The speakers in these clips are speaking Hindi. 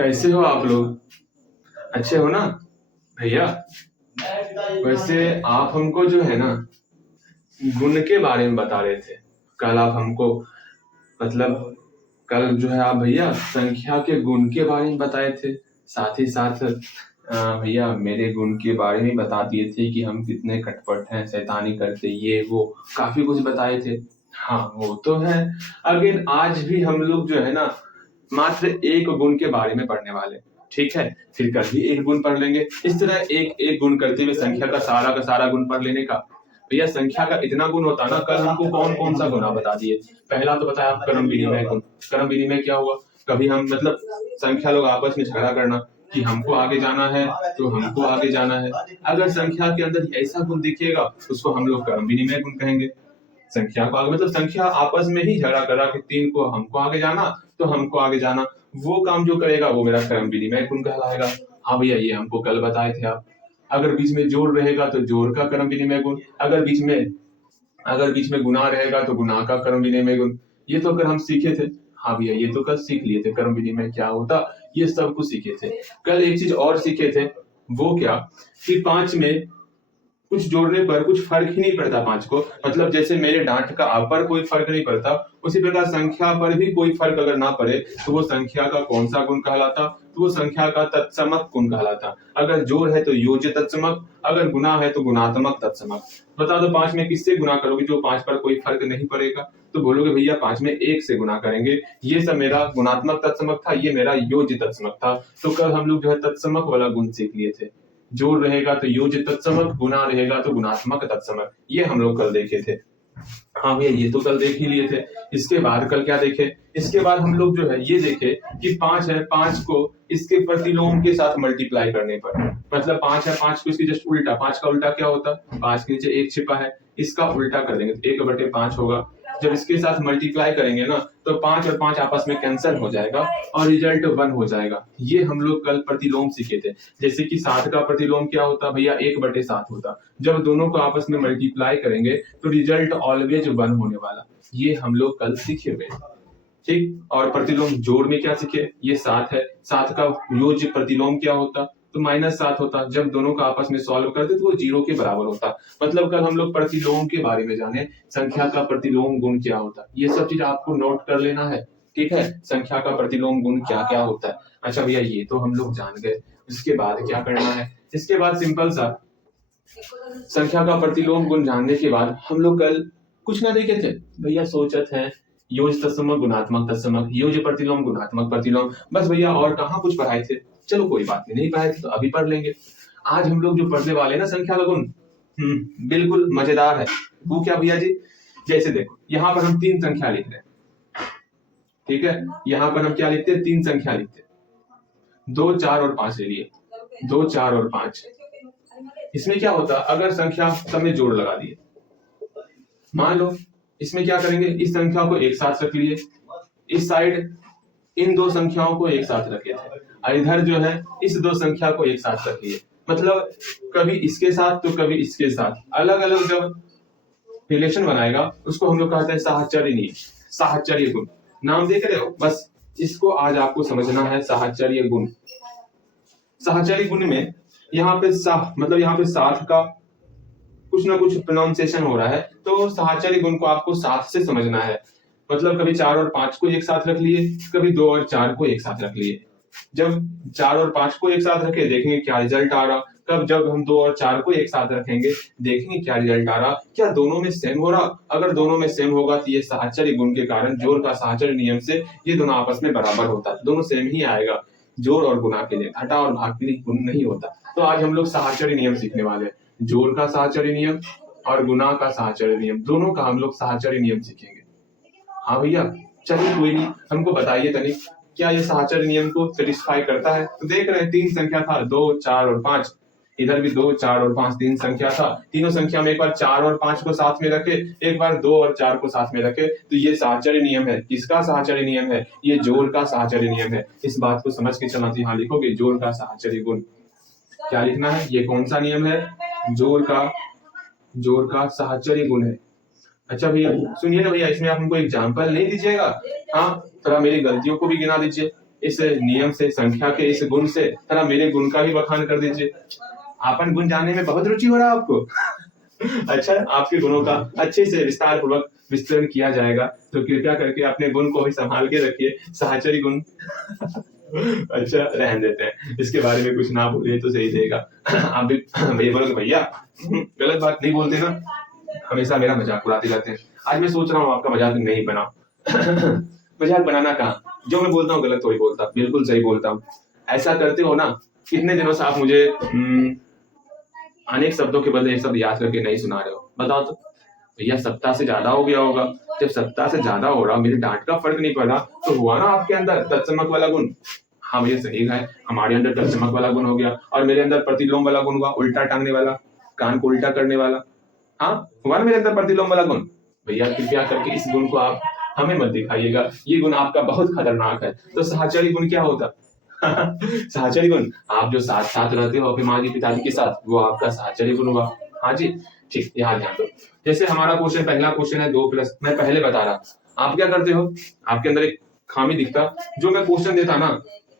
कैसे हो आप लोग? अच्छे हो ना भैया? वैसे आप हमको जो है ना गुण के बारे में बता रहे थे। कल आप हमको मतलब कल जो है आप भैया संख्या के गुण के बारे में बताए थे। साथ ही साथ भैया मेरे गुण के बारे में बता दिए थे कि हम कितने कटपट हैं, शैतानी करते, ये वो काफी कुछ बताए थे। हाँ वो तो है। अगेन आज भी हम लोग जो है ना मात्र एक गुण के बारे में पढ़ने वाले। ठीक है, फिर कल भी एक गुण पढ़ लेंगे। इस तरह एक एक गुण करते हुए संख्या का सारा गुण पढ़ लेने का। भैया संख्या का इतना गुण होता ना, कल हमको कौन कौन सा गुना बता दिए। पहला तो बताया आप क्रम विनिमय गुण। क्रम विनिमय क्या हुआ? कभी हम संख्या लोग आपस में झगड़ा करना कि हमको आगे जाना है तो हमको आगे जाना है। अगर संख्या के अंदर ऐसा गुण दिखेगा उसको हम लोग क्रम विनिमय गुण कहेंगे। संख्या को आगे संख्या आपस में ही झगड़ा कर रहा कि 3 को हमको आगे जाना तो हमको आगे जाना, वो काम जो करेगा वो मेरा क्रम विनिमय गुण कहलाएगा। हाँ भैया ये हमको कल बताए थे आप। अगर बीच में जोड़ रहेगा तो जोड़ का क्रम विनिमय गुण, अगर बीच में गुना रहेगा तो गुना का क्रम विनिमय गुण। ये तो अगर हम सीखे थे। हाँ भैया ये तो कल सीख लिए थे, क्रम विनिमय क्या होता ये सब कुछ सीखे थे। कल एक चीज और सीखे थे, वो क्या कि 5 में कुछ जोड़ने पर कुछ फर्क ही नहीं पड़ता। 5 को जैसे मेरे डांट का आप पर कोई फर्क नहीं पड़ता, उसी प्रकार संख्या पर भी कोई फर्क अगर ना पड़े तो वो संख्या का कौन सा गुण कहलाता? तो वो संख्या का तत्समक गुण कहलाता। अगर जोड़ है तो योज्य तत्समक, अगर गुना है तो गुणात्मक तत्समक। बता दो 5 में किससे गुना करोगे जो 5 पर कोई फर्क नहीं पड़ेगा? तो बोलोगे भैया 5 में 1 से गुना करेंगे। ये सब मेरा गुणात्मक तत्समक था, ये मेरा योज्य तत्समक था। तो कल हम लोग जो है तत्समक वाला गुण सीख लिए थे। जोड़ रहेगा तो योज्य तत्समक, गुना रहेगा तो गुणात्मक तत्समक। ये हम लोग कल देखे थे। हाँ भैया ये तो कल देख ही लिए थे। इसके बाद कल क्या देखे? इसके बाद हम लोग जो है ये देखे कि 5 है, 5 को इसके प्रतिलोम के साथ मल्टीप्लाई करने पर 5 है, 5 को इसके जस्ट उल्टा, 5 का उल्टा क्या होता? 5 के नीचे 1 छिपा है, इसका उल्टा कर देंगे तो 1/5 होगा। जब इसके साथ मल्टीप्लाई करेंगे ना तो 5 और 5 आपस में कैंसिल हो जाएगा और रिजल्ट 1 हो जाएगा। ये हम लोग कल प्रतिलोम सीखे थे। जैसे कि 7 का प्रतिलोम क्या होता भैया? 1/7 होता। जब दोनों को आपस में मल्टीप्लाई करेंगे तो रिजल्ट ऑलवेज 1 होने वाला। ये हम लोग कल सीखे हुए। ठीक, और प्रतिलोम जोड़ में क्या सीखे? ये 7 है, 7 का योज्य प्रतिलोम क्या होता? तो -7 होता। जब दोनों का आपस में सॉल्व करते तो वो 0 के बराबर होता। कल हम लोग प्रतिलोम के बारे में जाने, संख्या का प्रतिलोम गुण क्या होता। ये सब चीज आपको नोट कर लेना है। ठीक है, संख्या का प्रतिलोम गुण क्या क्या होता है। अच्छा भैया ये तो हम लोग जान गए, इसके बाद क्या करना है? इसके बाद सिंपल सा संख्या का प्रतिलोम गुण जानने के बाद हम लोग कल कुछ ना देखे थे भैया, सोचत है योज्य तत्समक गुणात्मक तत्समक, योज्य प्रतिलोम गुणात्मक प्रतिलोम, बस भैया और कहाँ कुछ पढ़ाए थे। चलो कोई बात नहीं पढ़ाए थे तो अभी पढ़ लेंगे। आज हम लोग जो पढ़ने वाले हैं ना संख्या का गुण, बिल्कुल मजेदार है। वो क्या भैया जी? जैसे देखो यहाँ पर हम 3 संख्या लिख रहे हैं। ठीक है, यहाँ पर हम क्या लिखते हैं? 3 संख्या लिखते हैं। 2, 4 और 5 ले लिए। 2, 4 और 5। इसमें क्या होता? अगर संख्या सब में जोड़ लगा दिए, मान लो इसमें क्या करेंगे? इस संख्या को एक साथ रख लिए, इस साइड इन 2 संख्याओं को एक साथ रखे थे, और इधर जो है इस 2 संख्या को एक साथ रख लिए। कभी इसके साथ तो कभी इसके साथ, अलग अलग जब रिलेशन बनाएगा उसको हम लोग कहते हैं साहचर्य नियम, साहचर्य गुण। नाम देख रहे हो? बस इसको आज आपको समझना है, साहचर्य गुण। साहचर्य गुण में यहाँ पे यहाँ पे 7 का कुछ ना कुछ प्रोनाउंसिएशन हो रहा है, तो साहचर्य गुण को आपको 7 से समझना है। कभी 4 और 5 को एक साथ रख लिए, कभी 2 और 4 को एक साथ रख लिए। जब 4 और 5 को एक साथ रखे देखेंगे क्या रिजल्ट आ रहा। जब हम 2 और 4 को एक साथ रखेंगे देखेंगे क्या रिजल्ट आ रहा, क्या दोनों में सेम हो रहा। अगर दोनों में सेम होगा तो ये साहचर्य गुण के कारण, जोड़ का साहचर्य नियम से ये दोनों आपस में बराबर होता है, दोनों सेम ही आएगा। जोड़ और गुणा के लिए, घटा और भाग के लिए गुण नहीं होता। तो आज हम लोग साहचर्य नियम सीखने वाले हैं। जोड़ का साहचर्य नियम और गुणा का साहचर्य नियम, दोनों का हम लोग साहचर्य नियम सीखेंगे। हाँ भैया चलिए कोई नहीं, हमको बताइए तनिक क्या ये साहचर्य नियम को सेटिस्फाई करता है। तो देख रहे हैं 3 संख्या था, 2, 4 और 5। इधर भी 2, 4 और 5 3 संख्या था। तीनों संख्या में एक बार 4 और 5 को साथ में रखे, एक बार 2 और 4 को साथ में रखे, तो ये साहचर्य नियम है। किसका साहचर्य नियम है? ये जोड़ का साहचर्य नियम है। इस बात को समझ के चलना। यहाँ लिखोगे जोड़ का साहचर्य गुण। क्या लिखना है? ये कौन सा नियम है? जोड़ का साहचर्य गुण है। अच्छा भैया सुनिए ना भैया, इसमें आप हमको एग्जाम्पल नहीं दीजिएगा। हाँ थोड़ा मेरी गलतियों को भी गिना दीजिए। इस नियम से, संख्या के इस गुण से थोड़ा मेरे गुण का भी बखान कर दीजिए। आपन गुण जानने में बहुत रुचि हो रहा है आपको। अच्छा, आपके गुणों का अच्छे से विस्तार पूर्वक विस्तरण किया जाएगा, तो कृपया करके अपने गुण को भी संभाल के रखिए, साहचर्य गुण। अच्छा, रहने देते हैं, इसके बारे में कुछ ना बोलिए तो सही रहेगा। आप भी भैया बोलोगे भैया गलत बात नहीं बोलते ना, हमेशा मेरा मजाक उड़ाते जाते हैं। आज मैं सोच रहा हूँ आपका मजाक नहीं बना। मजाक बनाना कहाँ, जो मैं बोलता हूँ गलत वही बोलता, बिल्कुल सही बोलता हूँ। ऐसा करते हो ना, कितने दिनों से आप मुझे अनेक शब्दों के बदले ये सब याद करके नहीं सुना रहे हो, बताओ तो। भैया सप्ताह से ज्यादा हो गया होगा। जब सप्ताह से ज्यादा हो रहा, मेरी डांट का फर्क नहीं पड़ा, तो हुआ ना आपके अंदर तत्समक वाला गुण। हाँ भैया सही है, हमारे अंदर तत्समक वाला गुण हो गया, और मेरे अंदर प्रतिलोम वाला गुण हुआ, उल्टा टांगने वाला, कान को उल्टा करने वाला। हाँ हुआ ना मेरे अंदर प्रतिलोम वाला गुण। भैया कृपया करके इस गुण को आप हमें मत दिखाइएगा, ये गुण आपका बहुत खतरनाक है। तो साहचर्य गुण क्या होता? साहचर्य गुण, आप जो साथ साथ रहते हो अपने माँ पिताजी के साथ, वो आपका साहचर्य गुण हुआ। हाँ जी ठीक, यहाँ ध्यान दो। जैसे हमारा क्वेश्चन, पहला क्वेश्चन है 2+, मैं पहले बता रहा, आप क्या करते हो, आपके अंदर एक खामी दिखता, जो मैं क्वेश्चन देता ना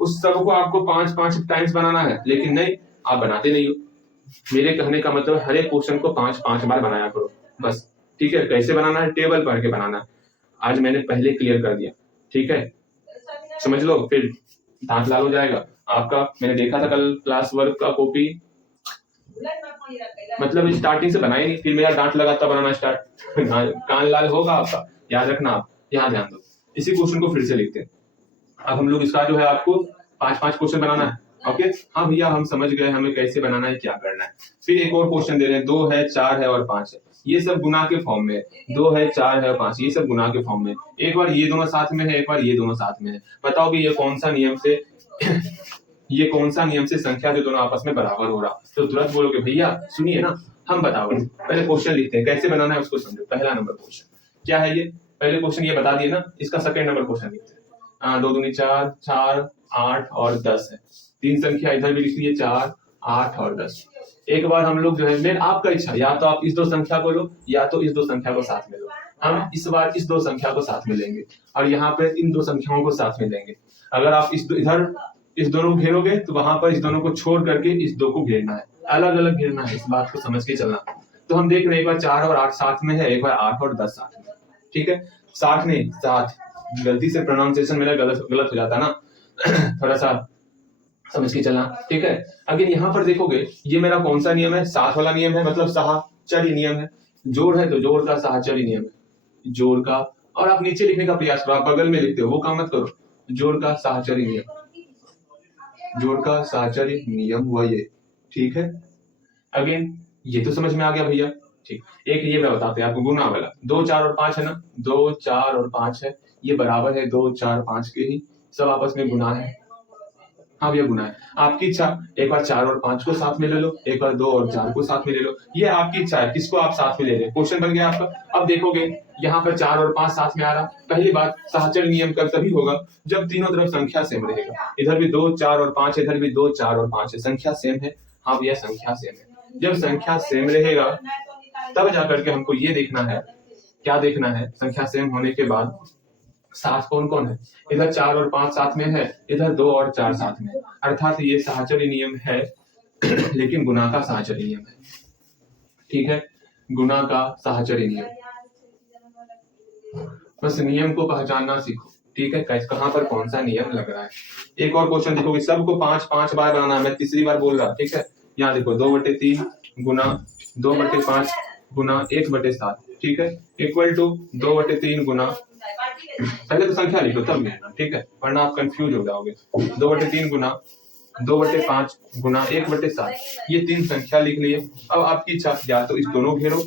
उस सबको आपको 5-5 टाइम्स बनाना है, लेकिन नहीं, आप बनाते नहीं हो। मेरे कहने का मतलब हर एक क्वेश्चन को 5-5 बार बनाया करो बस, ठीक है। कैसे बनाना है, टेबल पढ़ के बनाना है। आज मैंने पहले क्लियर कर दिया, ठीक है, समझ लो, फिर दांत लाल हो जाएगा आपका। मैंने देखा था कल क्लास वर्क का कॉपी, मतलब स्टार्टिंग से बनाई नहीं, फिर मेरा डांट लगाता बनाना स्टार्ट। कान लाल होगा आपका, याद रखना आप, यहाँ ध्यान दो। इसी क्वेश्चन को फिर से लिखते हैं। अब हम लोग इसका जो है आपको 5-5 क्वेश्चन बनाना है, ओके। हाँ भैया हम समझ गए, हमें कैसे बनाना है, क्या करना है। फिर एक और क्वेश्चन दे रहे हैं, 2 है, 4 है और 5 है, ये सब गुना के फॉर्म में है। 2 है, 4 है और 5, ये सब गुना के फॉर्म में। एक बार ये दोनों साथ में है, एक बार ये दोनों साथ में है। बताओ कि ये कौन सा नियम से ये कौन सा नियम से संख्या जो दोनों आपस में बराबर हो रहा। तो तुरंत बोलोगे भैया सुनिए ना, हम बताओ, पहले क्वेश्चन लिखते हैं, कैसे बनाना है उसको समझो। पहला नंबर क्वेश्चन क्या है, ये पहले क्वेश्चन ये बता दिए ना, इसका सेकंड नंबर क्वेश्चन लिखते हैं। 2 दूनी 4, 4, 8 और 10 है। 3 संख्या इधर भी लिख लीजिए, 4, 8 और 10। एक बार हम लोग जो है, मेन आपका इच्छा, या तो आप इस 2 संख्या को लो, या तो इस 2 संख्या को साथ में लो। हम इस बार इस 2 संख्या को साथ में लेंगे, और यहाँ पे इन 2 संख्याओं को साथ में लेंगे। अगर आप इधर इस दोनों को घेरोगे, तो वहां पर इस दोनों को छोड़ करके इस 2 को घेरना है, अलग अलग घेरना है, इस बात को समझ के चलना। तो हम देख रहे हैं, एक बार 4 और 8 साथ में है, एक बार 8 और 10 साथ में, ठीक है। 60 नहीं 7, गलती से प्रोनाउंसिएशन मेरा गलत हो जाता ना, थोड़ा सा समझ के चलना, ठीक है। अगर यहाँ पर देखोगे, ये मेरा कौन सा नियम है, 7 वाला नियम है, मतलब साहचर्य नियम है। जोड़ है तो जोड़ का साहचर्य नियम है, जोड़ का। और आप नीचे लिखने का प्रयास करो, आप बगल में लिखते हो वो काम मत करो। जोड़ का साहचर्य नियम, जोड़ का साहचर्य नियम हुआ ये, ठीक है। अगेन ये तो समझ में आ गया भैया, ठीक। एक ये मैं बताते हैं आपको, गुना वाला 2, 4 और 5 है ना, 2, 4 और 5 है, ये बराबर है 2, 4, 5 के ही, सब आपस में गुना है। हाँ भैया गुना है, आपकी इच्छा, एक बार 4 और 5 को साथ में ले लो, एक बार 2 और 4 को साथ में ले लो, ये आपकी इच्छा है, किसको आप साथ में ले रहे हैं। क्वेश्चन बन गया आपका। अब देखोगे यहाँ पर 4 और 5 साथ में आ रहा, पहली बात साहचर्य नियम कब तभी होगा जब तीनों तरफ संख्या सेम रहेगा। इधर भी 2, 4 और 5, इधर भी 2, 4 और 5 है, संख्या सेम है। हाँ भैया संख्या सेम है, जब संख्या सेम रहेगा तब जाकर के हमको ये देखना है, क्या देखना है, संख्या सेम होने के बाद साथ कौन कौन है। इधर 4 और 5 साथ में है, इधर 2 और 4 साथ में, अर्थात ये साहचर्य नियम है, लेकिन गुना का साहचर्य नियम है, ठीक है, गुना का साहचर्य नियम। बस नियम को पहचानना सीखो, ठीक है, कहां पर कौन सा नियम लग रहा है। एक और क्वेश्चन देखोगे, सबको 5-5 बार बनाना है, मैं तीसरी बार बोल रहा, ठीक है। यहाँ देखो 2/3 गुना 2/5 गुना 1/7, ठीक है, इक्वल टू 2/3 गुना, पहले तो संख्या लिखो तब लिखना, ठीक है, वरना आप कंफ्यूज हो जाओगे। 2/3 गुना 2/5 गुना 1/7, ये 3 संख्या लिख लिए। अब आपकी इच्छा, या तो इस दोनों घेरो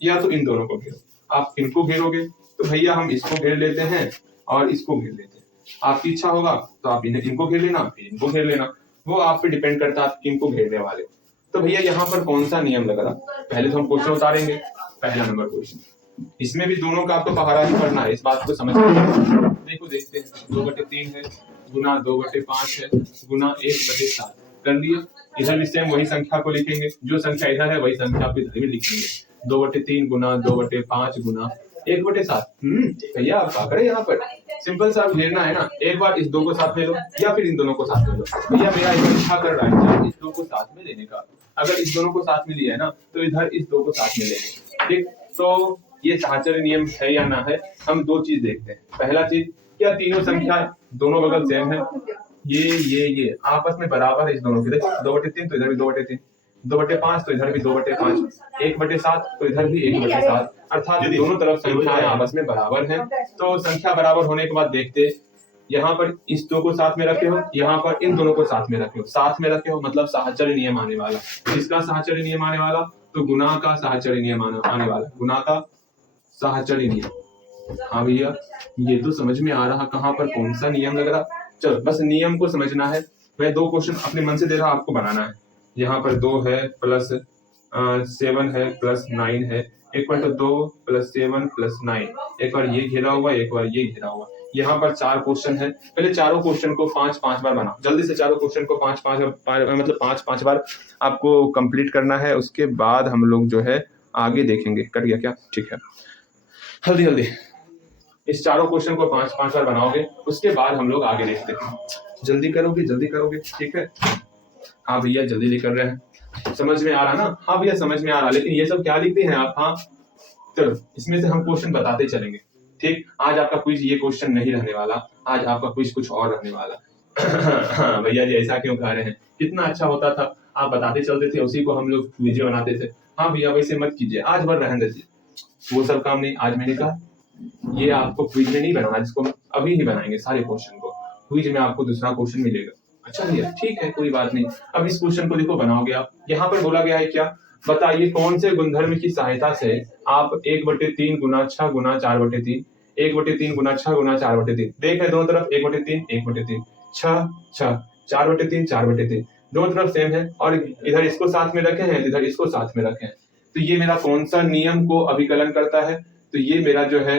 या तो इन दोनों को घेरो। आप इनको घेरोगे तो भैया हम इसको घेर लेते हैं और इसको घेर लेते हैं, आपकी इच्छा होगा तो आप इनको घेर लेना, फिर इनको घेर लेना, वो आप पे डिपेंड करता है आप किनको घेरने वाले। तो भैया यहाँ पर कौन सा नियम लग रहा, पहले तो हम क्वेश्चन उतारेंगे। पहला नंबर क्वेश्चन, इसमें भी दोनों का आपको पहाड़ा ही पढ़ना है, इस बात को समझ देखो, देखते हैं। 2/3 है गुना 2/5 है गुना 1/7 कर लिए। इधर भी सेम वही संख्या को लिखेंगे, जो संख्या इधर है वही संख्या आप इधर भी लिखेंगे। 2/3 गुना 2/5 गुना 1/7। भैया आप क्या करें यहाँ पर, सिंपल सा घेरना है ना, एक बार इस दो को साथ में लो या फिर इन दोनों को साथ में लो। भैया मेरा इच्छा कर रहा है इस दो को साथ में लेने का, अगर इस दोनों को साथ में लिया है ना तो इधर इस दो को साथ में लेंगे। ठीक, तो ये साहचर्य नियम है या ना है, हम दो चीज देखते हैं। पहला चीज, क्या तीनों संख्या दोनों बगल सेम है, ये आपस में बराबर है इस दोनों के। देखो 2/3 तो इधर भी 2/3, 2/5 तो इधर भी 2/5, 1/7 तो इधर भी 1/7, अर्थात दोनों तरफ संख्याएं आपस में बराबर हैं। तो संख्या बराबर होने के बाद देखते, यहाँ पर इस दो को साथ में रखे हो, यहाँ पर इन दोनों को साथ में रखे हो, साथ में रखे हो मतलब साहचर्य नियम आने वाला। किसका साहचर्य नियम आने वाला? तो गुना का साहचर्य नियम आने वाला, गुना का साहचर्य नियम। हाँ भैया ये तो समझ में आ रहा, कहाँ पर कौन सा नियम लग रहा। चलो बस नियम को समझना है। मैं दो क्वेश्चन अपने मन से दे रहा, आपको बनाना है। यहाँ पर 2 है प्लस 7 है प्लस 9 है, 1/2 प्लस 7 प्लस 9, एक बार ये घेरा हुआ, एक बार ये घेरा हुआ। यहाँ पर 4 क्वेश्चन है, पहले चारों क्वेश्चन को 5-5 बार बनाओ। जल्दी से चारों क्वेश्चन को 5-5 बार आपको कंप्लीट करना है। उसके बाद हम लोग जो है आगे देखेंगे। कट गया क्या? ठीक है, जल्दी इस चारों क्वेश्चन को 5-5 बार बनाओगे, उसके बाद हम लोग आगे देखते हैं। जल्दी करोगे, ठीक है। हाँ भैया जल्दी कर रहे हैं, समझ में आ रहा ना? हाँ भैया समझ में आ रहा, लेकिन ये सब क्या लिखते हैं आप? हाँ चलो इसमें से हम क्वेश्चन बताते चलेंगे। ठीक, आज आपका क्विज ये क्वेश्चन नहीं रहने वाला, आज आपका क्विज कुछ और रहने वाला। भैया जी ऐसा क्यों कह रहे हैं? कितना अच्छा होता था, आप बताते चलते थे, उसी को हम लोग वीडियो बनाते थे। हाँ भैया वैसे मत कीजिए, आज भर रहने दीजिए, वो सब काम नहीं। आज मैंने कहा ये आपको क्विज में नहीं बनाना, जिसको अभी ही बनाएंगे सारे क्वेश्चन को। क्विज में आपको दूसरा क्वेश्चन मिलेगा। अच्छा भैया ठीक है, कोई बात नहीं। अब इस क्वेश्चन को देखो बनाओगे आप। यहाँ पर बोला गया है क्या? बताइए कौन से गुणधर्म की सहायता से आप 1/3 गुना 6 गुना 4/3, 1/3 गुना 6 गुना 4/3, देख रहे दोनों तरफ 1/3 1/3, 6 6, 4/3 4/3, दोनों तरफ सेम है, और इधर इसको साथ में रखे हैं, इधर इसको साथ में रखे हैं। तो ये मेरा कौन सा नियम को अभिकलन करता है? तो ये मेरा जो है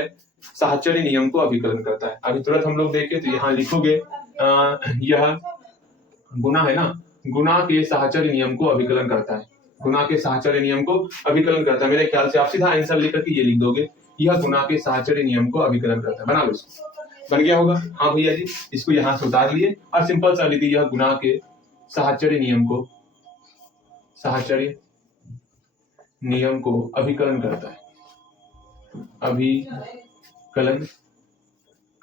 साहचर्य नियम को अभिकलन करता है। अभी तुरंत हम लोग देखें तो यहाँ लिखोगे यह गुना है ना, गुना के साहचर्य नियम को अभिकलन करता है, गुना के साहचर्य नियम को अभिकलन करता है। मेरे ख्याल से आप सीधा आंसर लिख करके ये लिख दोगे, यह गुना के साहचर्य नियम को अभिकलन करता है। बना लो इसको, बन गया होगा। हाँ भैया जी, इसको यहाँ से उतार लिए और सिंपल सा लिख दिया, यह गुना के साहचर्य नियम को, साहचर्य नियम को अभिकलन करता है, अभिकलन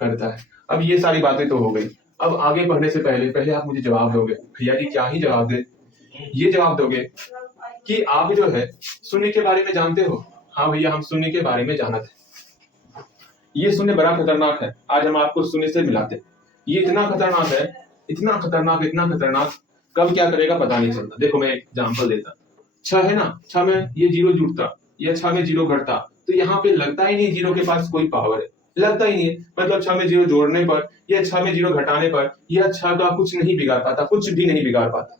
करता है। अब ये सारी बातें तो हो गई। अब आगे बढ़ने से पहले आप मुझे जवाब दोगे। भैया जी क्या ही जवाब दे? ये जवाब दोगे कि आप जो है शून्य के बारे में जानते हो। हाँ भैया हम शून्य के बारे में जानते हैं। ये शून्य बड़ा खतरनाक है, आज हम आपको शून्य से मिलाते। ये इतना खतरनाक है, इतना खतरनाक, कब क्या करेगा पता नहीं चलता। देखो मैं एग्जाम्पल देता, 6 है ना, 6 में ये 0 जुड़ता या 6 में 0 घटता, तो यहाँ पे लगता ही नहीं 0 के पास कोई पावर है, लगता ही नहीं है। मतलब 6 में 0 जोड़ने पर या 6 में 0 घटाने पर यह 6 का कुछ नहीं बिगाड़ पाता, कुछ भी नहीं बिगाड़ पाता।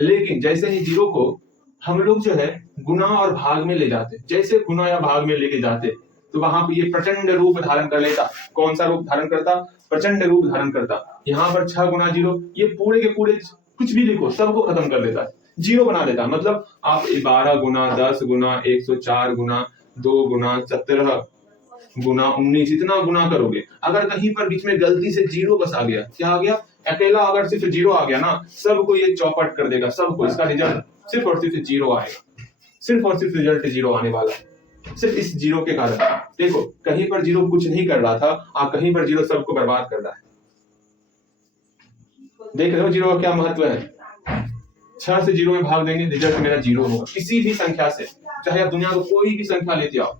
लेकिन जैसे ही 0 को हम लोग जो है गुना और भाग में ले जाते, जैसे गुना या भाग में लेके जाते, तो वहां पे ये प्रचंड रूप धारण कर लेता। कौन सा रूप धारण करता? प्रचंड रूप धारण करता। यहाँ पर 6 गुना 0, ये पूरे के पूरे कुछ भी लिखो सबको खत्म कर देता है, 0 बना देता। मतलब आप 12 गुना 10 गुना 104 गुना 2 गुना 17 गुना 19, इतना गुना करोगे, अगर कहीं पर बीच में गलती से 0 बस आ गया, क्या आ गया? अकेला अगर सिर्फ 0 आ गया ना, सबको ये चौपट कर देगा, सबको। इसका रिजल्ट सिर्फ और सिर्फ 0 आएगा, सिर्फ और सिर्फ रिजल्ट 0 आने वाला है, सिर्फ इस 0 के कारण। देखो कहीं पर 0 कुछ नहीं कर रहा था, आप कहीं पर 0 सबको बर्बाद कर रहा है। देख रहे हो 0 का क्या महत्व है? 6 से 0 में भाग देंगे, रिजल्ट मेरा 0 होगा, किसी भी संख्या से, चाहे आप दुनिया को कोई भी संख्या लेते आओ,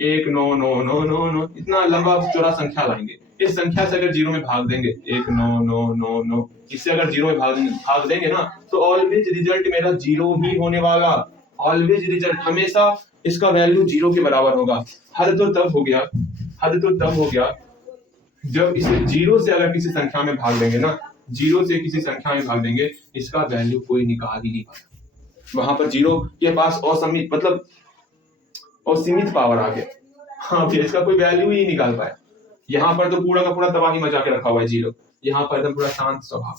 1 9 9 9 9 9, इतना लंबा चौड़ा संख्या लाएंगे, इस संख्या से अगर 0 में भाग देंगे 1 9 9 9 9, इससे अगर 0 में भाग देंगे ना, तो ऑलवेज रिजल्ट मेरा 0 ही होने वाला। ऑलवेज रिजल्ट हमेशा इसका वैल्यू 0 के बराबर होगा। हद तो तब हो गया जब इसे 0 से अगर किसी संख्या में भाग देंगे ना, 0 से किसी संख्या में भाग देंगे, इसका वैल्यू कोई निकाल ही नहीं पाता। वहां पर 0 के पास असीमित मतलब असीमित पावर आ गया। हाँ फिर इसका कोई वैल्यू ही निकाल पाया। यहाँ पर तो पूरा का पूरा तबाही मचा के रखा हुआ है 0, यहाँ पर एकदम पूरा शांत स्वभाव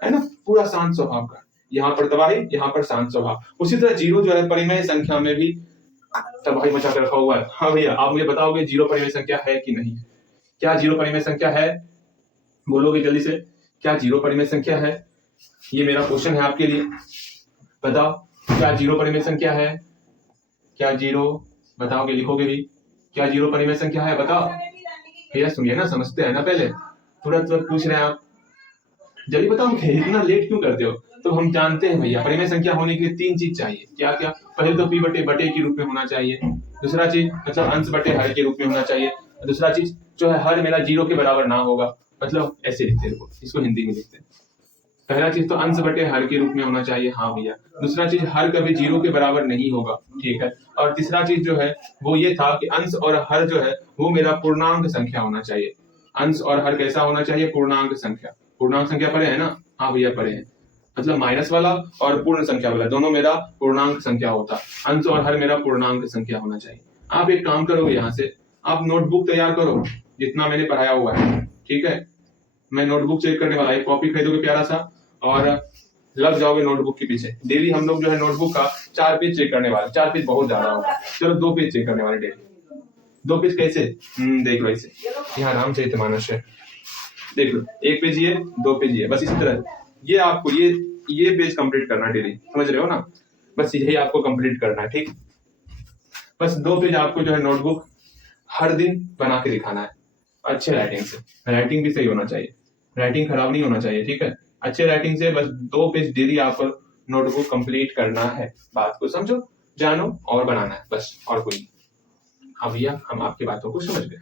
है ना, पूरा शांत स्वभाव का। यहाँ पर तबाही, यहाँ पर शांत स्वभाव। उसी तरह 0 जो है परिमेय संख्या में भी तबाही मचा के रखा हुआ है। हाँ भैया आप मुझे बताओगे 0 परिमेय संख्या है कि नहीं? क्या जीरो परिमेय संख्या है? बोलोगे जल्दी से, क्या जीरो परिमेय संख्या है? ये मेरा क्वेश्चन है आपके लिए, बताओ क्या जीरो परिमेय संख्या है? क्या जीरो, बताओगे, लिखोगे भी, क्या जीरो परिमेय संख्या है? बताओ भैया, सुनिए ना, समझते हैं ना, पहले तुरंत पूछ रहे हैं आप, जल्दी बताओ, इतना लेट क्यों करते हो? तो हम जानते हैं भैया, परिमेय संख्या होने के लिए 3 चीज चाहिए। क्या क्या? पहले तो p बटे बटे के रूप में होना चाहिए, दूसरा चीज मतलब अंश बटे हर के रूप में होना चाहिए, दूसरा चीज जो है हर मेरा जीरो के बराबर ना होगा, मतलब ऐसे लिखते हैं, इसको हिंदी में लिखते हैं। पहला चीज तो अंश बटे हर के रूप में होना चाहिए, हाँ भैया। दूसरा चीज हर कभी जीरो के बराबर नहीं होगा, ठीक है। और तीसरा चीज जो है वो ये था कि अंश और हर जो है वो मेरा पूर्णांक संख्या होना चाहिए। अंश और हर कैसा होना चाहिए? पूर्णांक संख्या। पूर्णांक संख्या पढ़े है ना? हाँ भैया पढ़े हैं, मतलब माइनस वाला और पूर्ण संख्या वाला दोनों मेरा पूर्णांक संख्या होता, अंश और हर मेरा पूर्णांक संख्या होना चाहिए। आप एक काम करोगे, यहाँ से आप नोटबुक तैयार करो जितना मैंने पढ़ाया हुआ है, ठीक है। मैं नोटबुक चेक करने वाला, एक कॉपी खरीदोगे प्यारा सा और लग जाओगे नोटबुक के पीछे। डेली हम लोग जो है नोटबुक का 4 पेज चेक करने वाले, 4 पेज बहुत ज्यादा होगा, चलो 2 पेज चेक करने वाले डेली। 2 पेज कैसे? देख लो ऐसे, यहाँ रामचरितमानस है, देख लो, 1 पेज ये, 2 पेज ये, बस इसी तरह ये आपको ये पेज कंप्लीट करना है डेली, समझ रहे हो ना? बस यही आपको कंप्लीट करना है, ठीक। बस 2 पेज आपको जो है नोटबुक हर दिन बना के दिखाना है, अच्छे राइटिंग से। राइटिंग भी सही होना चाहिए, राइटिंग खराब नहीं होना चाहिए, ठीक है। अच्छे राइटिंग से बस 2 पेज डेली आपको नोटबुक कंप्लीट करना है। बात को समझो, जानो और बनाना है, बस, और कोई नहीं। हाँ भैया, हम आपकी बातों को समझ गए,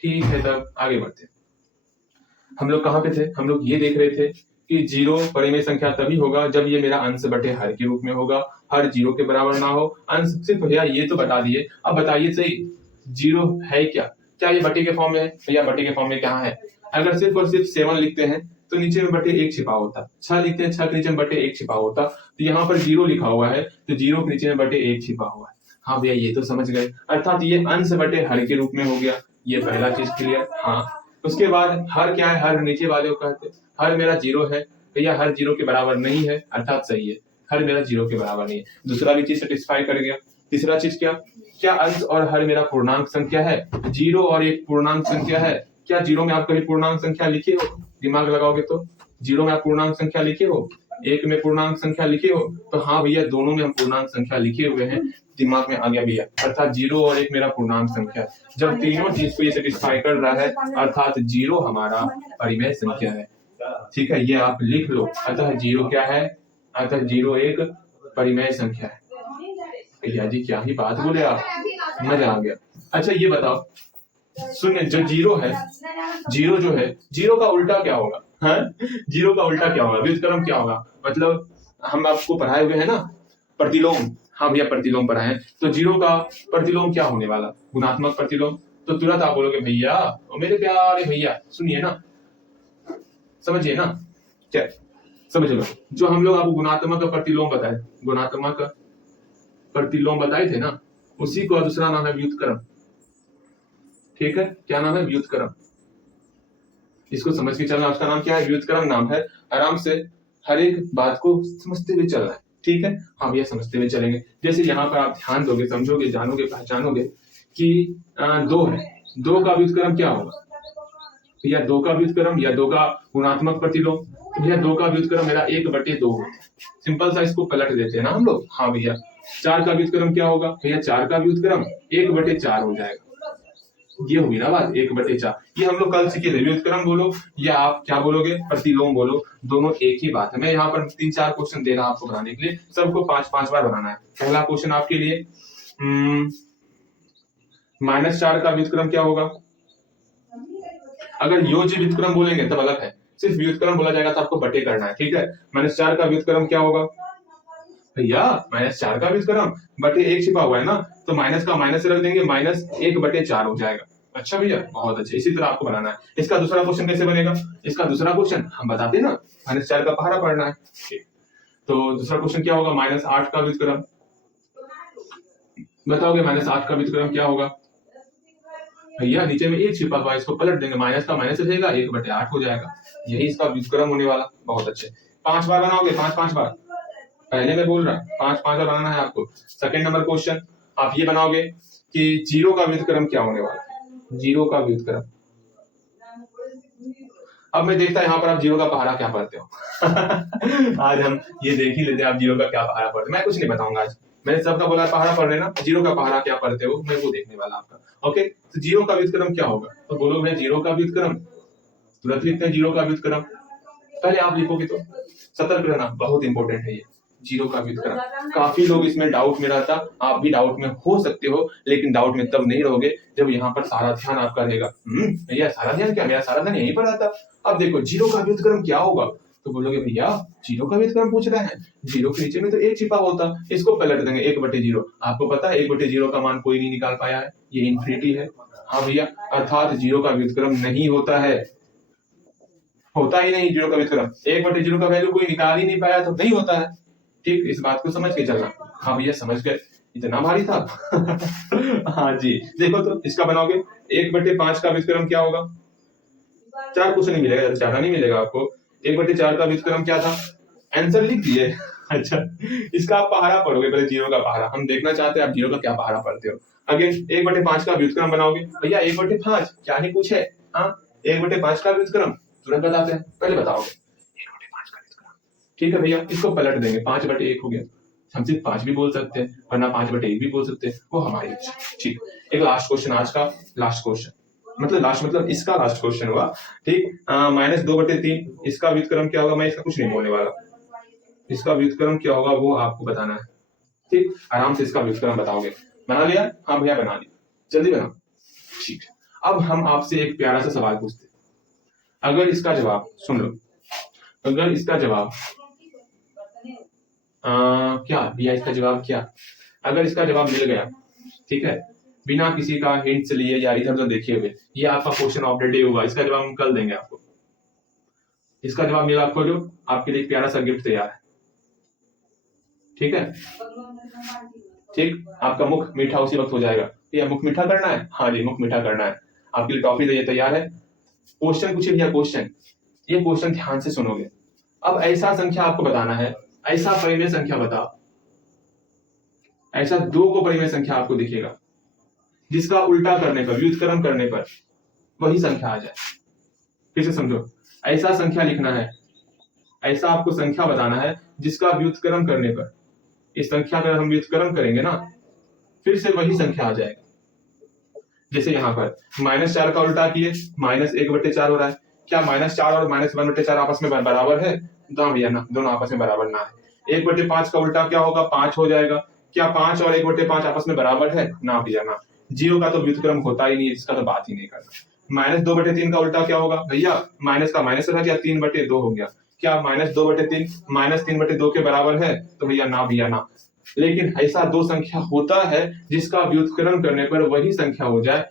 ठीक है। तब आगे बढ़ते। हम लोग कहाँ पे थे? हम लोग ये देख रहे थे कि जीरो परिमेय संख्या तभी होगा जब ये मेरा अंश बटे हर के रूप में होगा, हर जीरो के बराबर ना हो। अंश सिर्फ भैया ये तो बता दिए, अब बताइए सही, जीरो है क्या? क्या ये बटे के फॉर्म में है? भैया बटे के फॉर्म में क्या है? अगर सिर्फ और सिर्फ 7 लिखते हैं तो नीचे में बटे 1 छिपा होता, 6 लिखते हैं 6 के नीचे में बटे 1 छिपा होता, तो यहाँ पर जीरो लिखा हुआ है तो जीरो के नीचे में बटे 1 छिपा हुआ है। हाँ भैया ये तो समझ गए, अर्थात ये अंश बटे हर के रूप में हो गया, ये पहला चीज क्लियर। हाँ, उसके बाद हर क्या है? हर नीचे वाले को कहते हैं, हर मेरा जीरो है भैया, हर जीरो के बराबर नहीं है, अर्थात सही है, हर मेरा जीरो के बराबर नहीं है। दूसरा भी चीज सेटिस्फाई कर गया। तीसरा चीज क्या? क्या अंश और हर मेरा पूर्णांक संख्या है? जीरो और एक पूर्णांक संख्या है। क्या जीरो में आप कभी पूर्णांक संख्या लिखे हो? दिमाग लगाओगे तो जीरो में आप पूर्णांक संख्या लिखे हो, एक में पूर्णांक संख्या लिखे हो? तो हाँ भैया, दोनों में हम पूर्णांक संख्या लिखे हुए हैं, दिमाग में आ गया भैया, अर्थात जीरो और एक मेरा पूर्णांक संख्या। जब तीनों चीज को ये सेटिस्फाई कर रहा है, अर्थात जीरो हमारा परिमेय संख्या है, ठीक है। ये आप लिख लो, अतः जीरो क्या है? अतः जीरो एक परिमेय संख्या है। भैया जी क्या ही बात बोले आप, मजा आ गया। अच्छा ये बताओ, सुनिए, जो जीरो है, जीरो जो है, जीरो का उल्टा क्या होगा? हाँ? जीरो का उल्टा क्या होगा? व्युत्क्रम क्या होगा? मतलब हम आपको पढ़ाए हुए हैं ना प्रतिलोम, हाँ भैया प्रतिलोम पढ़ाए हैं, तो जीरो का प्रतिलोम क्या होने वाला? गुणात्मक प्रतिलोम। तो तुरंत आप बोलोगे भैया, मेरे प्यारे भैया सुनिए ना, समझिए ना, क्या समझ लो, जो हम लोग आपको गुणात्मक प्रतिलोम बताए, गुणात्मक प्रतिलोम बताए थे ना, उसी को दूसरा नाम है व्युत्क्रम, ठीक है। क्या नाम है? व्युत्क्रम। इसको समझ के चलना, उसका नाम क्या है? व्युत्क्रम नाम है। आराम से हर एक बात को समझते हुए चलना है, ठीक है। हाँ भैया समझते हुए चलेंगे। जैसे यहाँ पर आप ध्यान दोगे, समझोगे, जानोगे, पहचानोगे कि 2 है, 2 का व्युत्क्रम क्या होगा? भैया 2 का व्युत्क्रम या 2 का गुणात्मक प्रतिलोम, तो भैया 2 का व्युत्क्रम मेरा 1/2 होगा। सिंपल सा इसको पलट देते हैं ना हम लोग। हाँ भैया 4 का व्युत्क्रम क्या होगा? भैया 4 का व्युत्क्रम 1/4 हो जाएगा। ये हुई ना बात, 1/4। ये हम लोग कल सीखे थे, व्युत्क्रम बोलो या आप क्या बोलोगे? प्रतिलोम बोलो, दोनों एक ही बात है। मैं यहाँ पर 3-4 क्वेश्चन दे रहा हूं आपको बनाने के लिए, सबको 5-5 बार बनाना है। पहला क्वेश्चन आपके लिए, -4 का व्युत्क्रम क्या होगा? अगर योज्य व्युत्क्रम बोलेंगे तब अलग है, सिर्फ व्युत्क्रम बोला जाएगा तो आपको बटे करना है, ठीक है। -4 का व्युत्क्रम क्या होगा? भैया -4 का व्युत्क्रम बटे 1 छिपा हुआ है ना, तो माइनस का माइनस रख देंगे, -1/4 हो जाएगा। अच्छा भैया बहुत अच्छे, इसी तरह आपको बनाना है। इसका दूसरा क्वेश्चन कैसे बनेगा? इसका दूसरा क्वेश्चन हम बताते ना, -4 का पहाड़ा पढ़ना है, ठीक। तो दूसरा क्वेश्चन क्या होगा? -8 का व्युत्क्रम बताओगे, -8 का व्युत्क्रम क्या होगा? भैया नीचे में 1 छिपा हुआ है, इसको पलट देंगे, माइनस का माइनस रहेगा, 1/8 हो जाएगा। यही इसका व्युत्क्रम होने वाला। बहुत अच्छे, 5 बार बनाओगे, 5-5 बार, पहले मैं बोल रहा हूँ 5-5 बार बनाना है आपको। सेकंड नंबर क्वेश्चन आप ये बनाओगे कि जीरो का व्युत्क्रम क्या होने वाला है? जीरो का व्युत्क्रम। अब मैं देखता यहाँ पर आप जीरो का पहाड़ा क्या पढ़ते हो। आज हम ये देख ही लेते हैं आप जीरो का क्या पहाड़ा पढ़ते हो। मैं कुछ नहीं बताऊंगा आज, मैंने सबका बोला पहाड़ा पढ़ लेना, जीरो का पहाड़ा क्या पढ़ते हो मैं वो देखने वाला आपका। ओके, तो जीरो का व्युत्क्रम क्या होगा, तो बोलो भाई जीरो का व्युत्क्रम, तुरंत लिखते हैं जीरो का व्युत्क्रम। पहले आप लिखोगे तो सतर्क रहना, बहुत इंपॉर्टेंट है ये जीरो का व्युत्क्रम। काफी लोग इसमें डाउट में रहता, आप भी डाउट में हो सकते हो, लेकिन डाउट में तब नहीं रहोगे जब यहाँ पर सारा ध्यान आपका रहेगा। भैया सारा ध्यान क्या, मेरा सारा ध्यान यहीं पर रहता। अब देखो जीरो का व्युत्क्रम क्या होगा, तो बोलोगे भैया जीरो का व्युत्क्रम पूछ रहे हैं, जीरो के नीचे में तो एक छिपा होता, इसको पलट देंगे 1/0। आपको पता है 1/0 का मान कोई नहीं निकाल पाया है, ये इन्फिनिटी है। हाँ भैया, अर्थात जीरो का व्युत्क्रम नहीं होता है, होता ही नहीं जीरो का व्युत्क्रम। 1/0 का वैल्यू कोई निकाल ही नहीं पाया तो नहीं होता है। ठीक, इस बात को समझ के चलना। हाँ भैया समझ गए, इतना भारी था। हाँ जी, देखो तो इसका बनाओगे 1/5 का व्युत्क्रम क्या होगा, 4 कुछ नहीं मिलेगा, ज्यादा नहीं मिलेगा आपको। 1/4 का व्युत्क्रम क्या था, आंसर लिख दिए। अच्छा, इसका आप पहाड़ा पढ़ोगे, पहले जीरो का पहाड़ा हम देखना चाहते हैं आप जीरो का क्या पहाड़ा पढ़ते हो। अगेन 1/5 का व्युत्क्रम बनाओगे, भैया 1/5 क्या ही पूछे, हाँ 1/5 का व्युत्क्रम तुरंत बताते हैं, पहले बताओगे 1/5 का व्युत्क्रम। ठीक है भैया, इसको पलट देंगे, 5/1 हो गया। हम सिर्फ 5 भी बोल सकते हैं, वरना 5/1 भी बोल सकते हैं, वो हमारी इच्छा। ठीक, एक लास्ट क्वेश्चन, आज का लास्ट क्वेश्चन, मतलब इसका लास्ट क्वेश्चन हुआ। ठीक, -2/3 इसका व्युत्क्रम क्या होगा, मैं इसका कुछ नहीं बोलने वाला, इसका व्युत्क्रम क्या होगा वो आपको बताना है। ठीक, आराम से इसका व्युत्क्रम बताओगे। बना लिया, हाँ भैया बना लिया, जल्दी बनाओ। ठीक, अब हम आपसे एक प्यारा सा सवाल पूछते हैं, अगर इसका जवाब सुन लो, अगर इसका जवाब क्या भैया, इसका जवाब क्या, अगर इसका जवाब मिल गया, ठीक है, बिना किसी का हिंट लिए या इधर उधर देखे हुए, ये आपका क्वेश्चन ऑफ द डे होगा, इसका जवाब हम कल देंगे आपको। इसका जवाब मिला आपको जो, आपके लिए एक प्यारा सा गिफ्ट तैयार है। ठीक है, ठीक, आपका मुख मीठा उसी वक्त हो जाएगा। ये मुख मीठा करना है, हाँ जी मुख मीठा करना है, आपके लिए टॉफी ये तैयार है। क्वेश्चन पूछे भैया, क्वेश्चन, ये क्वेश्चन ध्यान से सुनोगे। अब ऐसा संख्या आपको बताना है, ऐसा परिमेय संख्या बताओ, ऐसा 2 को परिमेय संख्या आपको दिखेगा जिसका उल्टा करने पर, व्युत्क्रम करने पर वही संख्या आ जाए। फिर से समझो, ऐसा संख्या लिखना है, ऐसा आपको संख्या बताना है जिसका व्युत्क्रम करने पर, इस संख्या का हम व्युत्क्रम करेंगे ना, फिर से वही संख्या आ जाएगा। जैसे यहाँ पर -4 का उल्टा किए, -1/4 हो रहा है, क्या -4 और -1/4 आपस में बराबर है, ना भैया ना, दोनों आपस में बराबर ना है। 1/5 का उल्टा क्या होगा, 5 हो जाएगा, क्या 5 और 1/5 आपस में बराबर है, ना भैया ना, जीरो का तो व्युत्क्रम होता ही नहीं, इसका तो बात ही नहीं करना। -2/3 का उल्टा क्या होगा भैया, माइनस का माइनस रह गया, 3/2 हो गया, क्या -2/3 -3/2 के बराबर है, तो भैया ना। लेकिन ऐसा 2 संख्या होता है जिसका व्युत्क्रम करने पर वही संख्या हो जाए,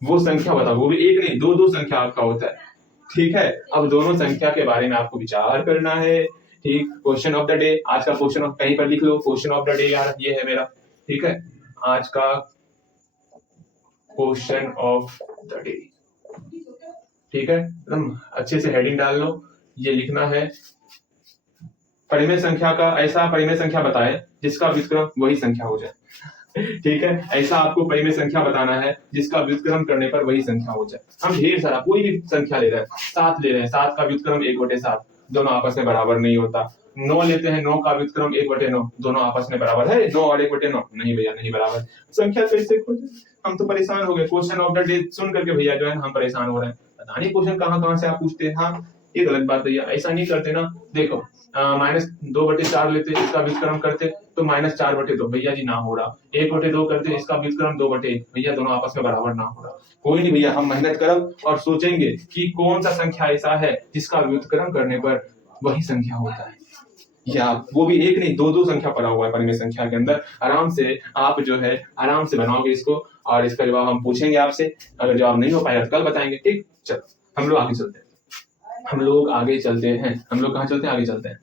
वो संख्या बताओ, वो भी एक नहीं 2 संख्या आपका होता है। ठीक है, अब दोनों संख्या के बारे में आपको विचार करना है। ठीक, क्वेश्चन ऑफ द डे, आज का क्वेश्चन ऑफ, कहीं पर लिख लो क्वेश्चन ऑफ द डे यार, ये है मेरा। ठीक है, आज का क्वेश्चन ऑफ द डे, ठीक है, एकदम अच्छे से हेडिंग डाल लो। ये लिखना है, परिमेय संख्या का, ऐसा परिमेय संख्या बताएं जिसका व्युत्क्रम वही संख्या हो जाए। ठीक है, ऐसा आपको परिमेय संख्या बताना है जिसका व्युत्क्रम करने पर वही संख्या हो जाए। हम ढेर सारा कोई भी संख्या ले रहे हैं, 7 ले रहे हैं, 7 का व्युत्क्रम 1/7, दोनों आपस में बराबर नहीं होता। 9 लेते हैं, 9 का व्युत्क्रम 1/9, दोनों आपस में बराबर है, 9 और 1/9 नहीं भैया नहीं बराबर। संख्या कैसे खोजे, हम तो परेशान हो गए, क्वेश्चन ऑफ द डे सुन करके भैया जो है हम परेशान हो रहे हैं, पता नहीं क्वेश्चन कहाँ से आप पूछते हैं। हाँ ये गलत बात भैया, ऐसा नहीं करते ना। देखो -2/4 लेते, इसका व्युत्क्रम करते तो -4/2 भैया जी ना हो रहा, 1/2 करते, इसका व्युत्क्रम 2/1 भैया, दोनों आपस में बराबर ना हो रहा। कोई नहीं भैया, हम मेहनत करब और सोचेंगे कि कौन सा संख्या ऐसा है जिसका व्युत्क्रम करने पर वही संख्या होता है, या वो भी एक नहीं 2 संख्या पड़ा हुआ है परिमेय संख्या के अंदर। आराम से आप जो है आराम से बनाओगे इसको, और इसका जवाब हम पूछेंगे आपसे, अगर जवाब नहीं हो पाएगा तो कल बताएंगे। ठीक, चलो हम लोग आगे चलते हैं, हम लोग आगे चलते हैं, हम लोग कहाँ चलते हैं, आगे चलते हैं।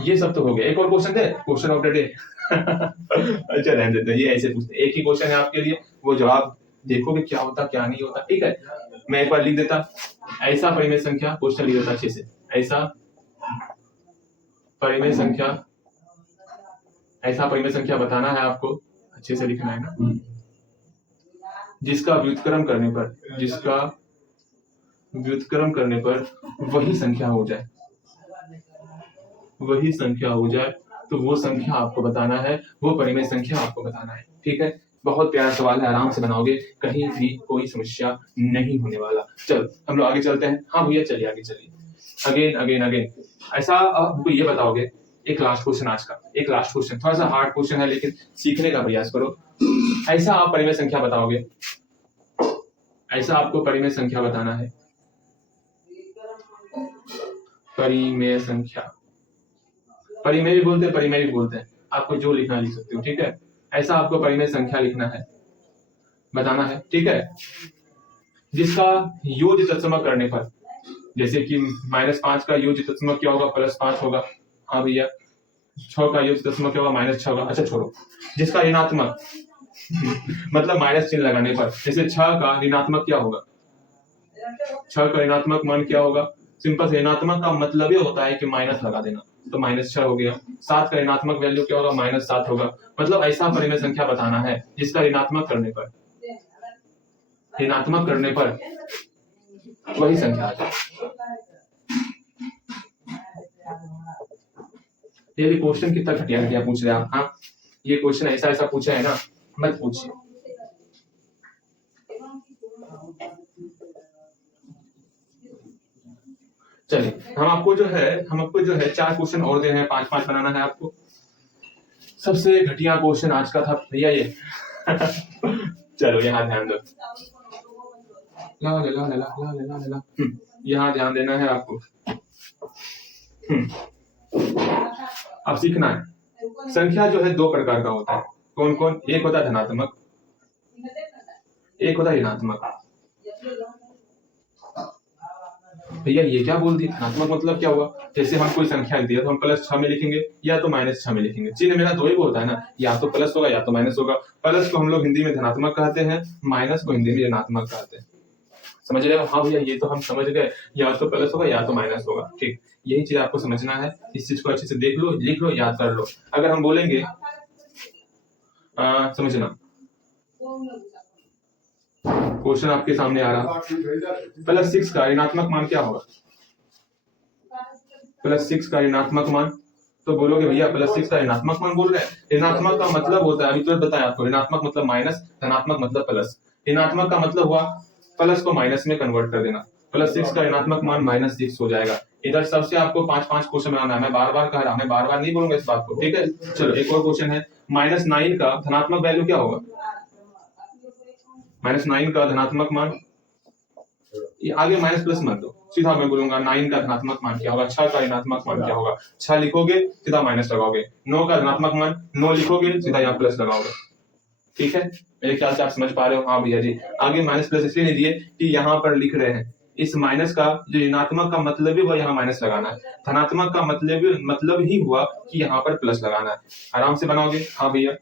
ये सब तो हो गया, एक और question they, question of the day. अच्छा रहने देते हैं, ये ऐसे पूछते हैं, एक ही क्वेश्चन है आपके लिए, वो जवाब देखोगे क्या होता क्या नहीं होता। ठीक है, मैं एक बार लिख देता, ऐसा परिमेय संख्या, क्वेश्चन लिख देता अच्छे से, ऐसा परिमेय संख्या, ऐसा परिमेय संख्या बताना है आपको, अच्छे से लिखना है ना। जिसका व्युत्क्रम करने पर वही संख्या हो जाए, तो वो संख्या आपको बताना है, वो परिमेय संख्या आपको बताना है। ठीक है, बहुत प्यारा सवाल है, आराम से बनाओगे, कहीं भी कोई समस्या नहीं होने वाला। चलो हम लोग आगे चलते हैं। हाँ भैया चलिए आगे चलिए। अगेन ऐसा आपको ये बताओगे, एक लास्ट क्वेश्चन आज का, एक लास्ट क्वेश्चन, थोड़ा सा हार्ड क्वेश्चन है लेकिन सीखने का प्रयास करो। ऐसा आप परिमेय संख्या बताओगे, ऐसा आपको परिमेय संख्या बताना है, परिमेय संख्या, परिमेय भी बोलते हैं, आपको जो लिखना लिख सकते हो। ठीक है, ऐसा आपको परिमेय संख्या लिखना है, बताना है। ठीक है, जिसका योज्य तत्समक करने पर, जैसे कि -5 का योज्य तत्समक क्या होगा, +5 होगा। हाँ भैया, 6 का योज्य तत्समक क्या होगा, -6 होगा। अच्छा छोड़ो, जिसका ऋणात्मक मतलब माइनस चिन्ह लगाने पर, जैसे 6 का ऋणात्मक क्या होगा, 6 का ऋणात्मक मान क्या होगा, सिंपल से ऋणात्मक का मतलब ये होता है कि माइनस लगा देना, तो -6 हो गया। 7 का ऋणात्मक वैल्यू क्या होगा, -7 होगा। मतलब ऐसा परिमेय संख्या बताना है जिसका ऋणात्मक करने पर वही संख्या आ जाए। ये भी क्वेश्चन कितना घटिया पूछ रहे आप। हाँ, ये क्वेश्चन ऐसा पूछा है ना, मत पूछिए। चलिए हम आपको जो है 4 क्वेश्चन और दे रहे हैं, 5-5 बनाना है आपको। सबसे घटिया क्वेश्चन आज का था भैया ये चलो यहाँ ध्यान दो, यहाँ ध्यान देना है आपको। अब सीखना है, संख्या जो है 2 प्रकार का होता है। कौन कौन? एक होता है धनात्मक, एक होता है ऋणात्मक। भैया ये क्या बोल दी, धनात्मक मतलब क्या हुआ? जैसे हम कोई संख्या लिख दिया तो हम +6 में लिखेंगे या तो -6 में लिखेंगे। चिन्ह मेरा 2 ही बोलता है ना, या तो प्लस होगा या तो माइनस होगा। प्लस को हम लोग हिंदी में धनात्मक कहते हैं, माइनस को हिंदी में ऋणात्मक कहते हैं। समझ रहे हो? हाँ भैया ये तो हम समझ गए, या तो प्लस होगा या तो माइनस होगा। ठीक, यही चीज आपको समझना है। इस चीज को अच्छे से देख लो, लिख लो, याद कर लो। अगर हम बोलेंगे समझना, क्वेश्चन आपके सामने आ रहा, +6 का ऋणात्मक मान क्या होगा? +6 का ऋणात्मक मान, तो बोलोगे भैया +6 का ऋणात्मक मान बोल रहे हैं। ऋणात्मक का मतलब होता है, अभी तो बताया आपको, ऋणात्मक मतलब माइनस, धनात्मक मतलब प्लस। ऋणात्मक का मतलब हुआ प्लस को माइनस में कन्वर्ट कर देना। +6 का ऋणात्मक मान -6 हो जाएगा। इधर सबसे आपको 5-5 क्वेश्चन बनाना है। मैं बार-बार कह रहा हूं, मैं बार-बार नहीं बोलूंगा इस बात को। ठीक है, चलो एक और क्वेश्चन है, -9 का धनात्मक वैल्यू क्या होगा? -9 का धनात्मक मान, ये आगे माइनस प्लस मत दो, सीधा मैं बोलूंगा 9 का धनात्मक मान क्या होगा, 6 का ऋणात्मक मान क्या होगा। 6 लिखोगे सीधा माइनस लगाओगे, 9 का धनात्मक मान 9 लिखोगे सीधा यहाँ प्लस लगाओगे। ठीक है, मेरे ख्याल से आप समझ पा रहे हो। हाँ भैया जी, आगे माइनस प्लस इसलिए नहीं दिए कि यहाँ पर लिख रहे हैं, इस माइनस का जो ऋणात्मक का मतलब ही हुआ यहाँ माइनस लगाना है, धनात्मक का मतलब ही हुआ कि यहाँ पर प्लस लगाना है। आराम से बनाओगे। हाँ भैया,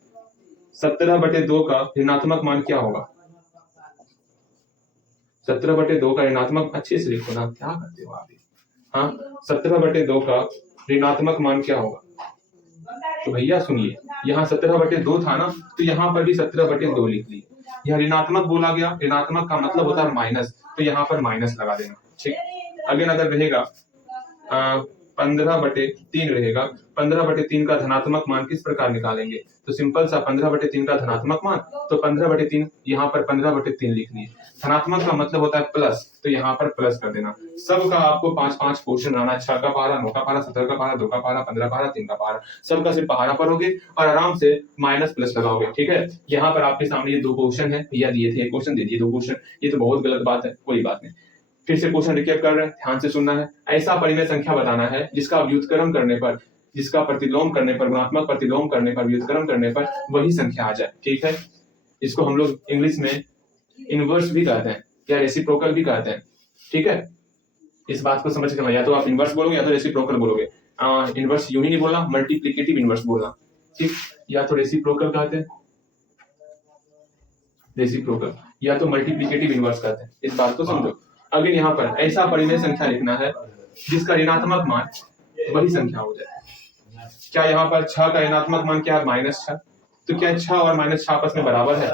17/2 का ऋणात्मक मान क्या होगा? 17/2 का ऋणात्मक, अच्छे से लिखो ना, क्या करते हो आप? हाँ, 17/2 का ऋणात्मक मान क्या होगा? तो भैया सुनिए, यहाँ 17/2 था ना, तो यहाँ पर भी 17/2 लिख ली। यह ऋणात्मक बोला गया, ऋणात्मक का मतलब होता है माइनस, तो यहाँ पर माइनस लगा देना। ठीक, अगेन अगर रहेगा 15/3 रहेगा, 15/3 का धनात्मक मान किस प्रकार निकालेंगे? तो सिंपल सा 15/3 का धनात्मक मान, तो 15/3 यहाँ पर 15/3 लिख लिए। धनात्मक का मतलब होता है प्लस, तो यहाँ पर प्लस कर देना। सबका आपको 5-5 क्वेश्चन बनाना, 6 का पहाड़ा, 9 का पहाड़ा, 17 का पहाड़ा, 2 का पहाड़ा, 15 पहाड़ा, 3 का पहाड़ा, सबका सिर्फ पहाड़ा पढ़ोगे और आराम से माइनस प्लस लगाओगे। ठीक है, यहाँ पर आपके सामने ये 2 क्वेश्चन है, भैया दिए थे, एक क्वेश्चन दे दिए, 2 क्वेश्चन, ये तो बहुत गलत बात है, कोई बात नहीं। फिर से क्वेश्चन रिकैप कर रहे हैं, ध्यान से सुनना है। ऐसा परिमेय संख्या बताना है जिसका व्युत्क्रम करने पर, जिसका प्रतिलोम करने पर, गुणात्मक प्रतिलोम करने पर, व्युत्क्रम करने पर वही संख्या आ जाए। ठीक है, इसको हम लोग इंग्लिश में इनवर्स भी कहते हैं या रेसिप्रोकल भी कहते हैं। ठीक है, इस बात को समझ के, या तो आप इनवर्स बोलोगे या तो रेसिप्रोकल बोलोगे। इनवर्स यूं ही नहीं बोलना, मल्टीप्लिकेटिव इनवर्स बोलना। ठीक, या तो रेसिप्रोकल कहते हैं, रेसिप्रोकल, या तो मल्टीप्लिकेटिव इनवर्स कहते हैं। इस बात को समझो। अगर यहाँ पर ऐसा परिमेय संख्या लिखना है जिसका ऋणात्मक मान वही संख्या हो जाए। क्या यहाँ पर 6 का ऋणात्मक मान क्या है? -6। तो क्या 6 और -6 आपस में बराबर है?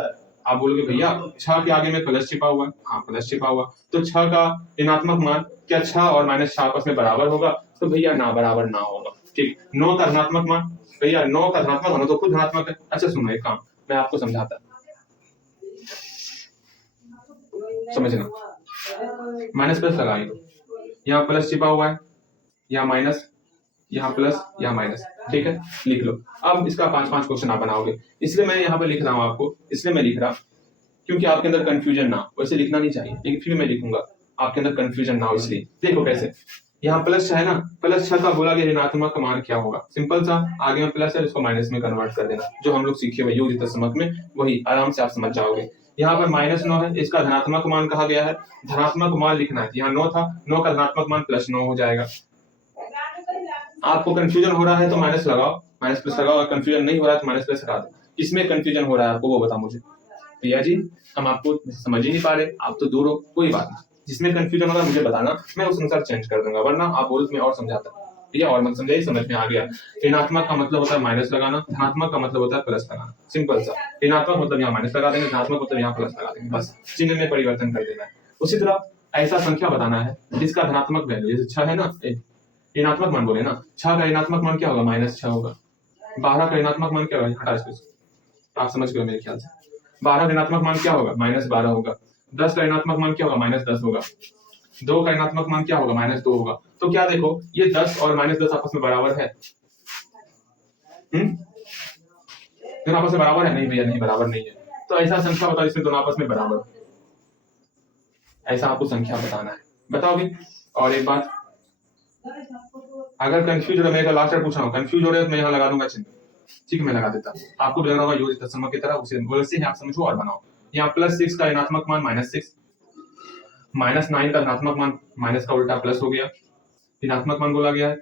आप बोलोगे भैया 6 के आगे में प्लस छिपा हुआ है, हाँ प्लस छिपा हुआ, तो 6 का ऋणात्मक मान क्या 6 और -6 आपस में बराबर होगा? तो भैया ना, बराबर ना होगा। ठीक, 9 का धनात्मक मान, भैया 9 का धनात्मक मान तो खुद धनात्मक है। अच्छा सुनो एक काम मैं आपको समझाता, समझना, माइनस प्लस लगाइए, यहाँ प्लस छिपा हुआ है, यहाँ माइनस, यहाँ प्लस, यहाँ माइनस, ठीक है, लिख लो। अब इसका 5-5 क्वेश्चन आप बनाओगे, इसलिए मैं यहाँ पे लिख रहा हूँ आपको, इसलिए मैं लिख रहा क्योंकि आपके अंदर कंफ्यूजन ना हो, वैसे लिखना नहीं चाहिए लेकिन फिर मैं लिखूंगा आपके अंदर कंफ्यूजन ना हो इसलिए। देखो कैसे, यहाँ प्लस है ना, प्लस 6 का बोला गया ऋणात्मक का मान क्या होगा? सिंपल सा, आगे में प्लस है उसको माइनस में कन्वर्ट कर देना, जो हम लोग सीखे हुए योग तत्समक में, वही आराम से आप समझ जाओगे। यहाँ पर -9 है, इसका धनात्मक मान कहा गया है, धनात्मक मान लिखना है। यहाँ 9 था, 9 का धनात्मक मान +9 हो जाएगा। आपको कंफ्यूजन हो रहा है तो माइनस लगाओ, माइनस प्लस लगाओ, अगर कंफ्यूजन नहीं हो रहा है तो माइनस प्लस हटा दो। किसमें कंफ्यूजन हो रहा है आपको वो बताओ मुझे। भैया जी हम आपको समझ ही नहीं पा रहे, आप तो दूर हो, कोई बात नहीं, जिसमें कंफ्यूजन होगा मुझे बताना, मैं उस अनुसार चेंज कर दूंगा, वरना आप बोलो मैं और समझाता। भैया और मत समझाइए, समझ में आ गया। ऋणात्मक का मतलब होता है माइनस लगाना, धनात्मक का मतलब होता है प्लस लगाना, सिंपल सा। ऋणात्मक मतलब यहाँ माइनस लगा देंगे, धनात्मक मतलब यहाँ प्लस लगा देंगे, बस चिन्ह में परिवर्तन कर देना है। उसी तरह ऐसा संख्या बताना है जिसका धनात्मक वैल्यू, जैसे 6 है ना, ऋणात्मक मान बोले ना, 6 का ऋणात्मक मान क्या होगा? -6 होगा। 12 का ऋणात्मक मान क्या होगा? हटा इसको, आप समझ गए मेरे ख्याल से। 12 का ऋणात्मक मान क्या होगा? -12 होगा। 10 का ऋणात्मक मान क्या होगा? -10 होगा। 2 का ऋणात्मक मान क्या होगा? -2 होगा। तो क्या देखो, ये 10 और -10 आपस में बराबर है? दोनों आपस में बराबर है? नहीं भैया नहीं, बराबर नहीं है। तो ऐसा संख्या बताओ जिसमें दोनों आपस में बराबर हो, ऐसा आपको संख्या बताना है, बताओगे? और एक बात, अगर कंफ्यूज हो रहे, मैं लास्ट टाइम पूछ रहा हूँ, कंफ्यूज हो रहे हो तो मैं यहाँ लगा दूंगा चिन्ह, ठीक है, मैं लगा देता, आपको भी लग रहा होगा योग तत्समक की तरह, उसे वैसे आप समझो और बनाओ। यहाँ +6 का ऋणात्मक मान -6, -9 का धनात्मक मान, माइनस का उल्टा प्लस हो गया, ऋणात्मक मान बोला गया है,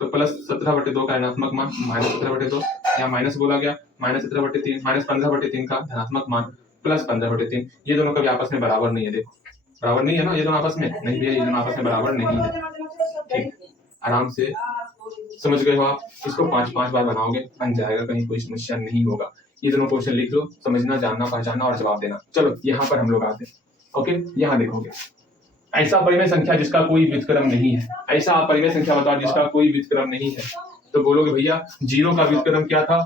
तो +17/2 का ऋणात्मक मान, -17/2, यहाँ माइनस बोला गया, -17/3, -15/3 का धनात्मक मान, +15/3, ये दोनों कभी आपस में बराबर नहीं है। देखो बराबर नहीं है ना, ये दोनों आपस में नहीं भैया, ये दोनों आपस में बराबर नहीं है। ठीक, आराम से समझ गए हो आप, इसको 5-5 बार बनाओगे, बन जाएगा, कहीं कोई समस्या नहीं होगा। ये दोनों क्वेश्चन लिख लो, समझना, जानना, पहचानना और जवाब देना। चलो यहाँ पर हम लोग आते हैं, ओके, यहाँ देखोगे, ऐसा परिमेय संख्या जिसका कोई व्युत्क्रम नहीं है, ऐसा आप परिमेय संख्या बताओ जिसका कोई व्युत्क्रम नहीं है, तो बोलोगे भैया 0 का व्युत्क्रम क्या था?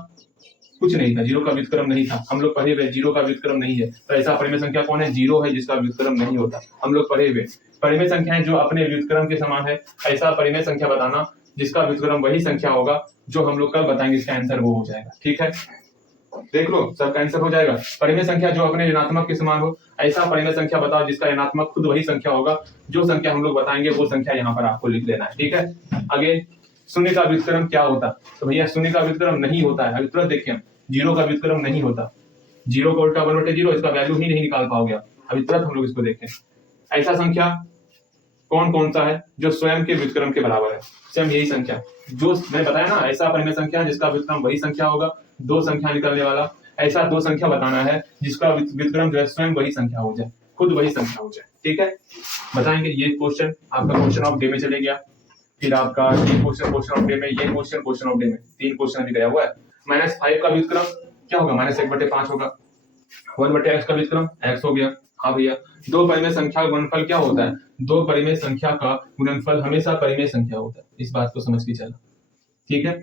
कुछ नहीं था, 0 का व्युत्क्रम नहीं था, हम लोग पढ़े हुए 0 का व्युत्क्रम नहीं है। तो ऐसा परिमेय संख्या कौन है? 0 है जिसका व्युत्क्रम नहीं होता, हम लोग पढ़े हुए। परिमेय संख्याएं जो अपने व्युत्क्रम के समान है, ऐसा परिमेय संख्या बताना जिसका व्युत्क्रम वही संख्या होगा जो हम लोग कल बताएंगे, इसका आंसर वो हो जाएगा। ठीक है, देख लो सबका आंसर हो जाएगा। परिमेय संख्या जो अपने ऋणात्मक के समान हो, ऐसा परिमेय संख्या बताओ जिसका ऋणात्मक खुद वही संख्या होगा, जो संख्या हम लोग बताएंगे वो संख्या यहाँ पर आपको लिख लेना है। ठीक है, आगे शून्य का व्युत्क्रम क्या होता? तो भैया शून्य का व्युत्क्रम नहीं होता है, अभी तुरंत देखिए, 0 का व्युत्क्रम नहीं होता, 0 का उल्टा 1/0, इसका वैल्यू ही नहीं निकाल पाओगे आप। अभी तुरंत हम लोग इसको देखें, ऐसा संख्या कौन कौन सा है जो स्वयं के व्युत्क्रम के बराबर है? स्वयं यही संख्या जो मैंने बताया ना, ऐसा परिमेय संख्या जिसका व्युत्क्रम वही संख्या होगा, 2 संख्या निकलने वाला, ऐसा 2 संख्या बताना है जिसका व्युत्क्रम जो है स्वयं वही संख्या हो जाए, खुद वही संख्या हो जाए। ठीक है, बताएंगे। ये क्वेश्चन आपका क्वेश्चन ऑफ डे में चले गया, फिर आपका ये क्वेश्चन ऑफ डे में, ये क्वेश्चन ऑफ डे में, 3 क्वेश्चन अभी गया हुआ है। -5 का व्युत्क्रम क्या होगा? -1/5 होगा। 1/x का व्युत्क्रम x हो गया। हाँ भैया, 2 परिमेय संख्या का गुणनफल क्या होता है? 2 परिमेय संख्या का गुणनफल हमेशा परिमेय संख्या होता है, इस बात को समझ के चलना। ठीक है,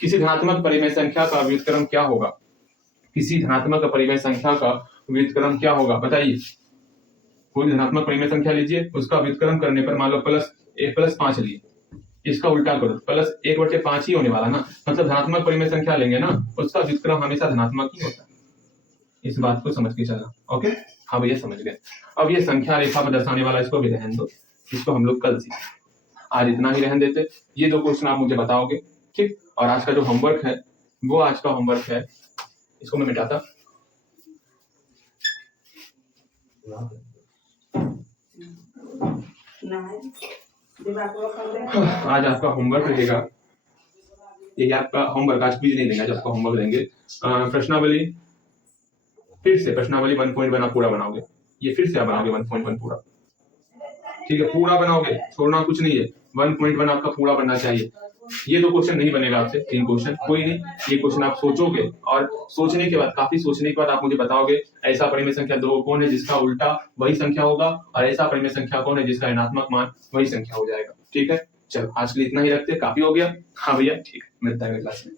किसी धनात्मक परिमेय संख्या का व्युत्क्रम क्या होगा? किसी धनात्मक परिमेय संख्या का व्युत्क्रम क्या होगा बताइए? कोई धनात्मक परिमेय संख्या लीजिए, उसका व्युत्क्रम करने पर मान लो +5 लिए, इसका उल्टा करो, +1/5 ही होने वाला ना, मतलब धनात्मक परिमेय संख्या लेंगे ना, उसका व्युत्क्रम हमेशा धनात्मक ही होता है, इस बात को समझ के चलना। ओके, हाँ भैया समझ गए। अब ये संख्या रेखा पर दर्शाने वाला इसको भी रहने दो, इसको हम लोग कल सीखें, आज इतना ही रहने देते। ये 2 क्वेश्चन आप मुझे बताओगे, ठीक। और आज का जो होमवर्क है वो आज का होमवर्क है, इसको मैं मिटाता। आज आपका होमवर्क रहेगा, ये आपका होमवर्क, आज क्विज नहीं देंगे, आज आपका होमवर्क देंगे। प्रश्नावली, फिर से प्रश्नावली 1.1 आप पूरा बनाओगे, ये फिर से आप बनाओगे 1.1 पूरा, ठीक है, पूरा बनाओगे, छोड़ना कुछ नहीं है। 1.1 आपका पूरा बनना चाहिए। ये 2 क्वेश्चन नहीं बनेगा आपसे, 3 क्वेश्चन कोई नहीं। ये क्वेश्चन आप सोचोगे और सोचने के बाद, काफी सोचने के बाद आप मुझे बताओगे ऐसा परिमेय संख्या 2 कौन है जिसका उल्टा वही संख्या होगा, और ऐसा परिमेय संख्या कौन है जिसका ऋणात्मक मान वही संख्या हो जाएगा। ठीक है, चलो आज के लिए इतना ही रखते हैं, काफी हो गया। हाँ भैया ठीक है, मिलता है अगली क्लास में।